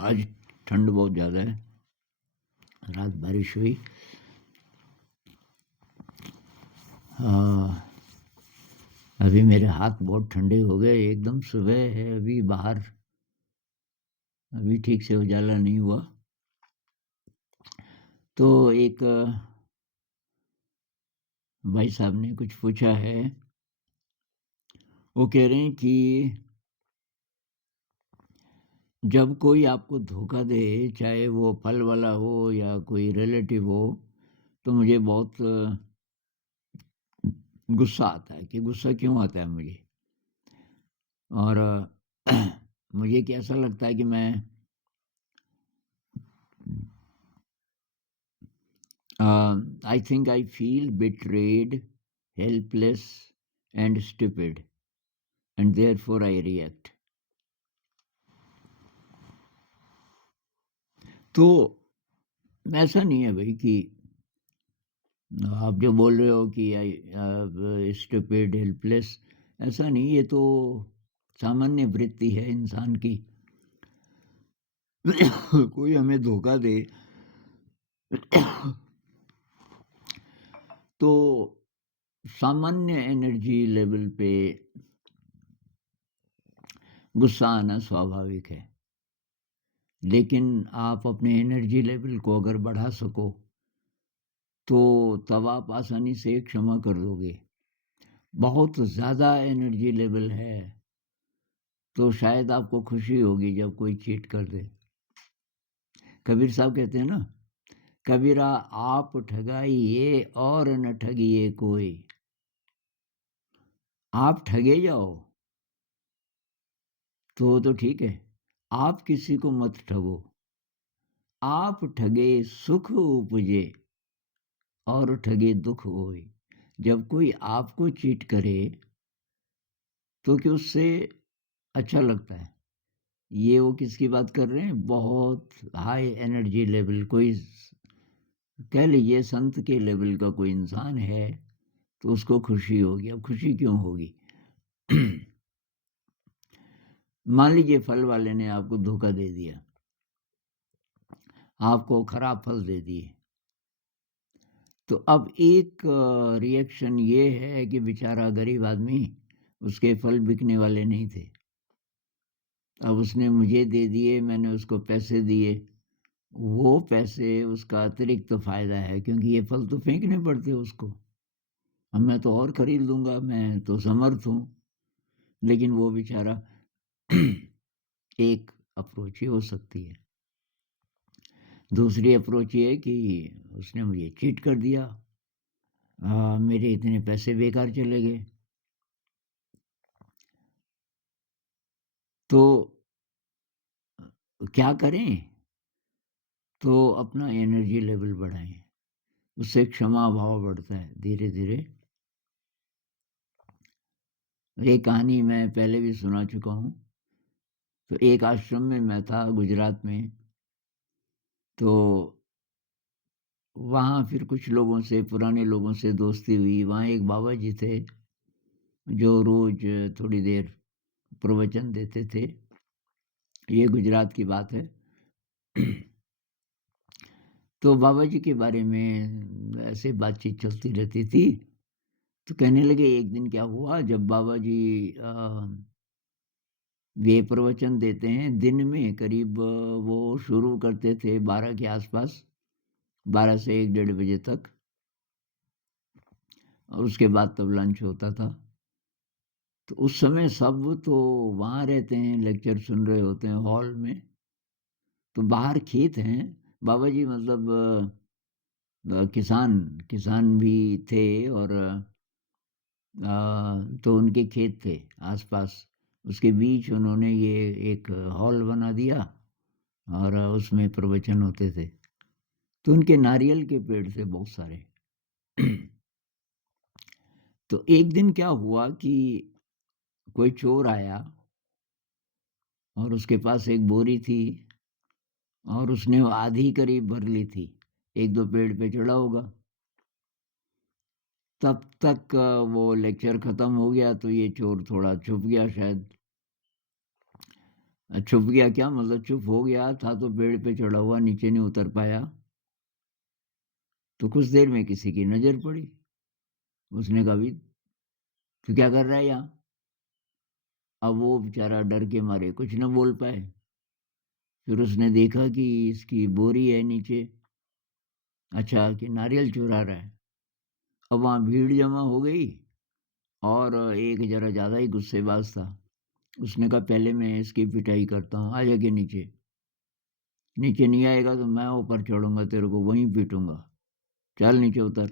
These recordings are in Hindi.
आज ठंड बहुत ज़्यादा है। रात बारिश हुई। अभी मेरे हाथ बहुत ठंडे हो गए एकदम। सुबह है अभी बाहर, अभी ठीक से उजाला नहीं हुआ। तो एक भाई साहब ने कुछ पूछा है। वो कह रहे हैं कि जब कोई आपको धोखा दे, चाहे वो फल वाला हो या कोई रिलेटिव हो, तो मुझे बहुत गुस्सा आता है कि गुस्सा क्यों आता है मुझे। और मुझे कि ऐसा लगता है कि मैं I think I feel betrayed, helpless, and stupid, and therefore I react. तो ऐसा नहीं है भाई कि आप जो बोल रहे हो कि आई स्टूपिड हेल्पलेस, ऐसा नहीं। ये तो सामान्य वृत्ति है इंसान की। कोई हमें धोखा दे तो सामान्य एनर्जी लेवल पे गुस्सा आना स्वाभाविक है। लेकिन आप अपने एनर्जी लेवल को अगर बढ़ा सको तो तब आप आसानी से क्षमा कर दोगे। बहुत ज़्यादा एनर्जी लेवल है तो शायद आपको खुशी होगी जब कोई चीट कर दे। कबीर साहब कहते हैं ना, कबीरा आप ठगाइए और न ठगिए कोई। आप ठगे जाओ तो ठीक है, आप किसी को मत ठगो। आप ठगे सुख उपजे और ठगे दुख होए। जब कोई आपको चीट करे तो कि उससे अच्छा लगता है। ये वो किसकी बात कर रहे हैं? बहुत हाई एनर्जी लेवल, कोई कह लीजिए संत के लेवल का कोई इंसान है तो उसको खुशी होगी। अब खुशी क्यों होगी? मान लीजिए फल वाले ने आपको धोखा दे दिया, आपको खराब फल दे दिए। तो अब एक रिएक्शन ये है कि बेचारा गरीब आदमी, उसके फल बिकने वाले नहीं थे। अब उसने मुझे दे दिए, मैंने उसको पैसे दिए। वो पैसे उसका अतिरिक्त तो फ़ायदा है क्योंकि ये फल तो फेंकने पड़ते उसको। अब मैं तो और खरीद लूँगा, मैं तो समर्थ हूँ। लेकिन वो बेचारा एक अप्रोच ये हो सकती है। दूसरी अप्रोच ये है कि उसने मुझे चीट कर दिया, मेरे इतने पैसे बेकार चले गए। तो क्या करें? तो अपना एनर्जी लेवल बढ़ाएँ, उससे क्षमा भाव बढ़ता है धीरे-धीरे। एक कहानी मैं पहले भी सुना चुका हूँ। तो एक आश्रम में मैं था गुजरात में, तो वहाँ फिर कुछ लोगों से, पुराने लोगों से दोस्ती हुई। वहाँ एक बाबा जी थे, जो रोज़ थोड़ी देर प्रवचन देते थे। ये गुजरात की बात है। तो बाबा जी के बारे में ऐसे बातचीत चलती रहती थी। तो कहने लगे एक दिन क्या हुआ, जब बाबा जी ये प्रवचन देते हैं दिन में करीब वो शुरू करते थे 12 के आसपास, 12 से 1 डेढ़ बजे तक, और उसके बाद तब लंच होता था। तो उस समय सब तो वहाँ रहते हैं, लेक्चर सुन रहे होते हैं हॉल में। तो बाहर खेत हैं। बाबा जी मतलब किसान किसान भी थे, और तो उनके खेत थे आसपास। उसके बीच उन्होंने ये एक हॉल बना दिया और उसमें प्रवचन होते थे। तो उनके नारियल के पेड़ थे बहुत सारे। तो एक दिन क्या हुआ कि कोई चोर आया और उसके पास एक बोरी थी और उसने वो आधी करीब भर ली थी। 1-2 पेड़ पे चढ़ा होगा। तब तक वो लेक्चर ख़त्म हो गया तो ये चोर थोड़ा छुप गया शायद। छुप गया क्या मतलब चुप हो गया, था तो पेड़ पे चढ़ा हुआ, नीचे नहीं उतर पाया। तो कुछ देर में किसी की नज़र पड़ी। उसने कहा, "अभी तू क्या कर रहा है यहाँ?" अब वो बेचारा डर के मारे कुछ न बोल पाए। फिर उसने देखा कि इसकी बोरी है नीचे, अच्छा कि नारियल चुरा रहा है। अब वहाँ भीड़ जमा हो गई और एक ज़रा ज़्यादा ही गुस्सेबाज़ था। उसने कहा, "पहले मैं इसकी पिटाई करता हूँ, आ जा के नीचे। नीचे नहीं आएगा तो मैं ऊपर चढ़ूँगा, तेरे को वहीं पीटूँगा। चल नीचे उतर।"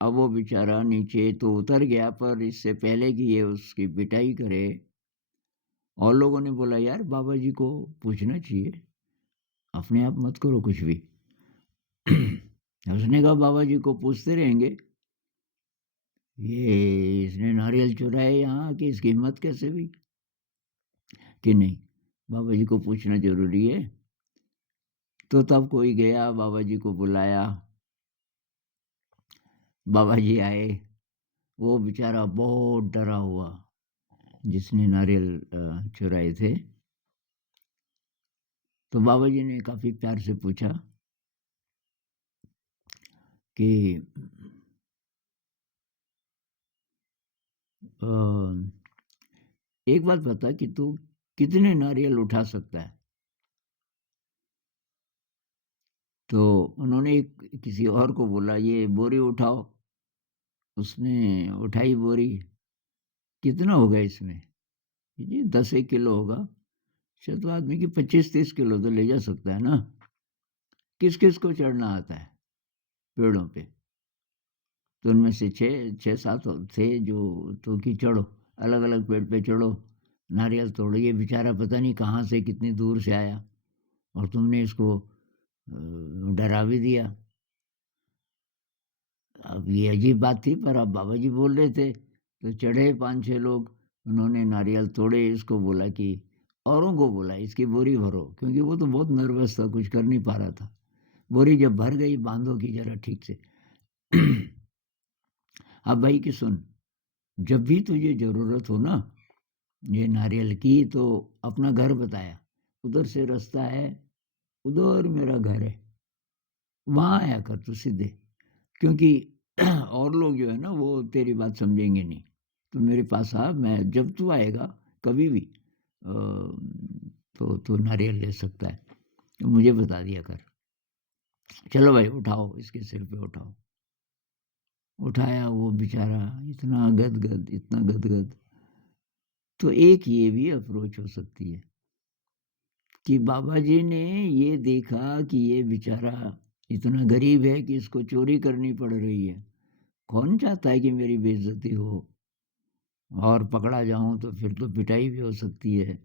अब वो बेचारा नीचे तो उतर गया, पर इससे पहले कि ये उसकी पिटाई करे, और लोगों ने बोला, "यार बाबा जी को पूछना चाहिए, अपने आप मत करो कुछ भी।" उसने कहा, "बाबा जी को पूछते रहेंगे, ये इसने नारियल चुराया यहाँ कि इसकी हिम्मत कैसे हुई?" कि नहीं, बाबा जी को पूछना ज़रूरी है। तो तब कोई गया, बाबा जी को बुलाया। बाबा जी आए, वो बेचारा बहुत डरा हुआ, जिसने नारियल चुराए थे। तो बाबा जी ने काफ़ी प्यार से पूछा कि अ, "एक बात बता कि तू कितने नारियल उठा सकता है?" तो उन्होंने किसी और को बोला, "ये बोरी उठाओ।" उसने उठाई बोरी। "कितना होगा इसमें?" जी 10 एक किलो होगा। अच्छा तो आदमी की 25-30 किलो तो ले जा सकता है ना। किस-किस को चढ़ना आता है पेड़ों पे? तो उनमें से 6-7 थे जो, तो कि चढ़ो, अलग-अलग पेड़ पे चढ़ो, नारियल तोड़ो। ये बेचारा पता नहीं कहाँ से कितनी दूर से आया और तुमने इसको डरा भी दिया। अब ये अजीब बात थी, पर अब बाबा जी बोल रहे थे, तो चढ़े 5-6 लोग, उन्होंने नारियल तोड़े, इसको बोला कि औरों को बोला इसकी बोरी भरो, क्योंकि वो तो बहुत नर्वस था, कुछ कर नहीं पा रहा था। बोरी जब भर गई, बांधो की जरा ठीक से। अब भाई की सुन, जब भी तुझे ज़रूरत हो ना ये नारियल की, तो अपना घर बताया, उधर से रास्ता है, उधर मेरा घर है, वहाँ आया कर तू सीधे, क्योंकि और लोग जो है ना वो तेरी बात समझेंगे नहीं। तो मेरे पास आ, मैं जब तू आएगा कभी भी तो तू नारियल ले सकता है, तो मुझे बता दिया कर। चलो भाई उठाओ, इसके सिर पे उठाओ। उठाया, वो बेचारा इतना गदगद, इतना गदगद। तो एक ये भी अप्रोच हो सकती है कि बाबा जी ने ये देखा कि ये बेचारा इतना गरीब है कि इसको चोरी करनी पड़ रही है। कौन चाहता है कि मेरी बेइज्जती हो और पकड़ा जाऊं तो फिर तो पिटाई भी हो सकती है।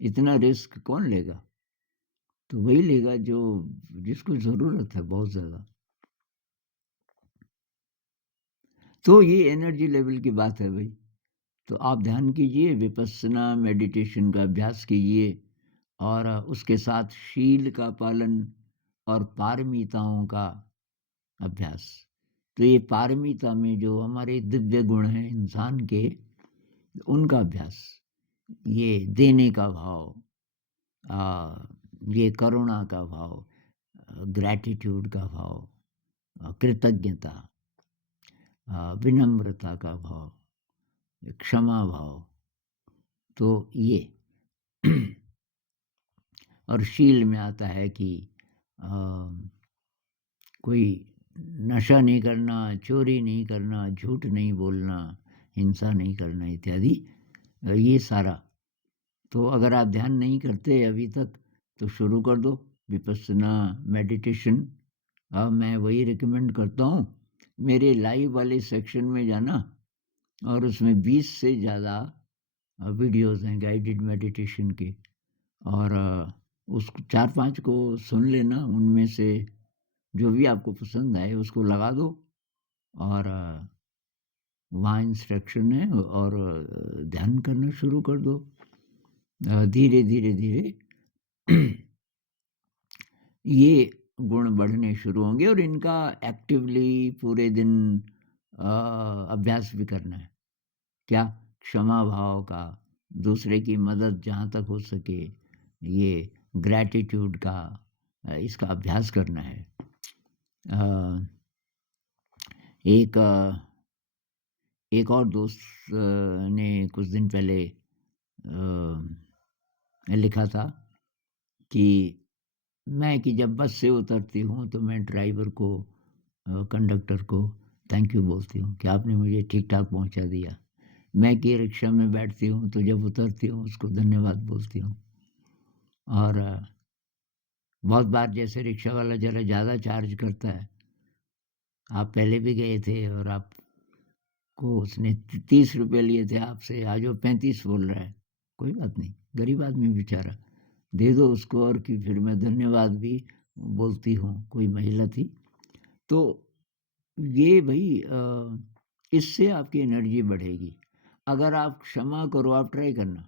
इतना रिस्क कौन लेगा? तो वही लेगा जो, जिसको ज़रूरत है बहुत ज़्यादा। तो ये एनर्जी लेवल की बात है भाई। तो आप ध्यान कीजिए, विपस्सना मेडिटेशन का अभ्यास कीजिए, और उसके साथ शील का पालन और पारमिताओं का अभ्यास। तो ये पारमिता में जो हमारे दिव्य गुण हैं इंसान के, उनका अभ्यास, ये देने का भाव, आ, ये करुणा का भाव, ग्रैटिट्यूड का भाव, कृतज्ञता, विनम्रता का भाव, क्षमा भाव, तो ये और शील में आता है कि अ, कोई नशा नहीं करना, चोरी नहीं करना, झूठ नहीं बोलना, हिंसा नहीं करना इत्यादि। ये सारा, तो अगर आप ध्यान नहीं करते अभी तक, तो शुरू कर दो विपस्सना मेडिटेशन। मैं वही रिकमेंड करता हूँ, मेरे लाइव वाले सेक्शन में जाना, और उसमें 20 से ज़्यादा वीडियोस हैं गाइडेड मेडिटेशन के, और उस 4-5 को सुन लेना, उनमें से जो भी आपको पसंद आए उसको लगा दो, और वहाँ इंस्ट्रक्शन है, और ध्यान करना शुरू कर दो। धीरे धीरे धीरे ये गुण बढ़ने शुरू होंगे, और इनका एक्टिवली पूरे दिन अभ्यास भी करना है। क्या? क्षमा भाव का, दूसरे की मदद जहाँ तक हो सके, ये ग्रैटिट्यूड का इसका अभ्यास करना है। अ, एक एक और दोस्त ने कुछ दिन पहले लिखा था कि मैं कि जब बस से उतरती हूँ तो मैं ड्राइवर को कंडक्टर को थैंक यू बोलती हूँ कि आपने मुझे ठीक-ठाक पहुँचा दिया। मैं कि रिक्शा में बैठती हूँ तो जब उतरती हूँ उसको धन्यवाद बोलती हूँ। और बहुत बार जैसे रिक्शा वाला ज़रा ज़्यादा चार्ज करता है, आप पहले भी गए थे और आपको उसने 30 रुपए लिए थे आपसे, आज वो 35 बोल रहा है। कोई बात नहीं, गरीब आदमी बेचारा, दे दो उसको और कि फिर मैं धन्यवाद भी बोलती हूँ। कोई महिला थी, तो ये भई इससे आपकी एनर्जी बढ़ेगी। अगर आप क्षमा करो, आप ट्राई करना,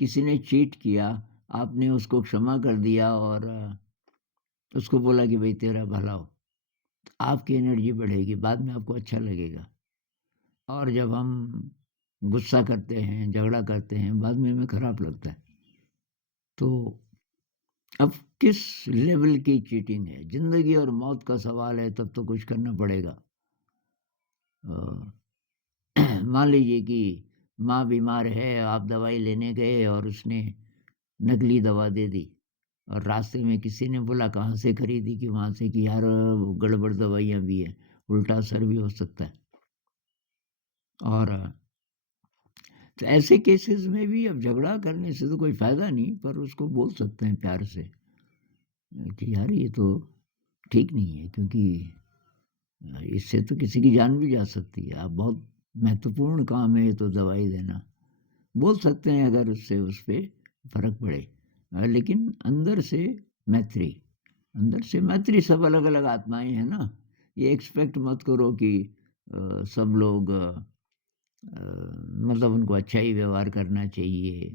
किसी ने चीट किया, आपने उसको क्षमा कर दिया और उसको बोला कि भई तेरा भला हो, तो आपकी एनर्जी बढ़ेगी, बाद में आपको अच्छा लगेगा। और जब हम गुस्सा करते हैं, झगड़ा करते हैं, बाद में हमें खराब लगता है। तो अब किस लेवल की चीटिंग है? ज़िंदगी और मौत का सवाल है, तब तो कुछ करना पड़ेगा। अ, मान लीजिए कि माँ बीमार है, आप दवाई लेने गए और उसने नकली दवा दे दी और रास्ते में किसी ने बोला कहाँ से खरीदी कि वहाँ से कि यार गड़बड़ दवाइयाँ भी हैं, उल्टा असर भी हो सकता है। और तो ऐसे केसेस में भी अब झगड़ा करने से तो कोई फ़ायदा नहीं, पर उसको बोल सकते हैं प्यार से कि यार ये तो ठीक नहीं है, क्योंकि इससे तो किसी की जान भी जा सकती है। आप बहुत महत्वपूर्ण काम है ये तो दवाई देना। बोल सकते हैं अगर उससे उस पे फ़र्क पड़े। लेकिन अंदर से मैत्री, अंदर से मैत्री, सब अलग-अलग आत्माएँ हैं ना। ये एक्सपेक्ट मत करो कि सब लोग मतलब उनको अच्छा ही व्यवहार करना चाहिए।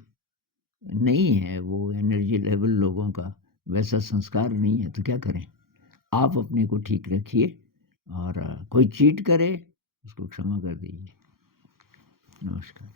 नहीं है वो एनर्जी लेवल लोगों का, वैसा संस्कार नहीं है, तो क्या करें? आप अपने को ठीक रखिए और कोई चीट करे, उसको क्षमा कर दीजिए। नमस्कार।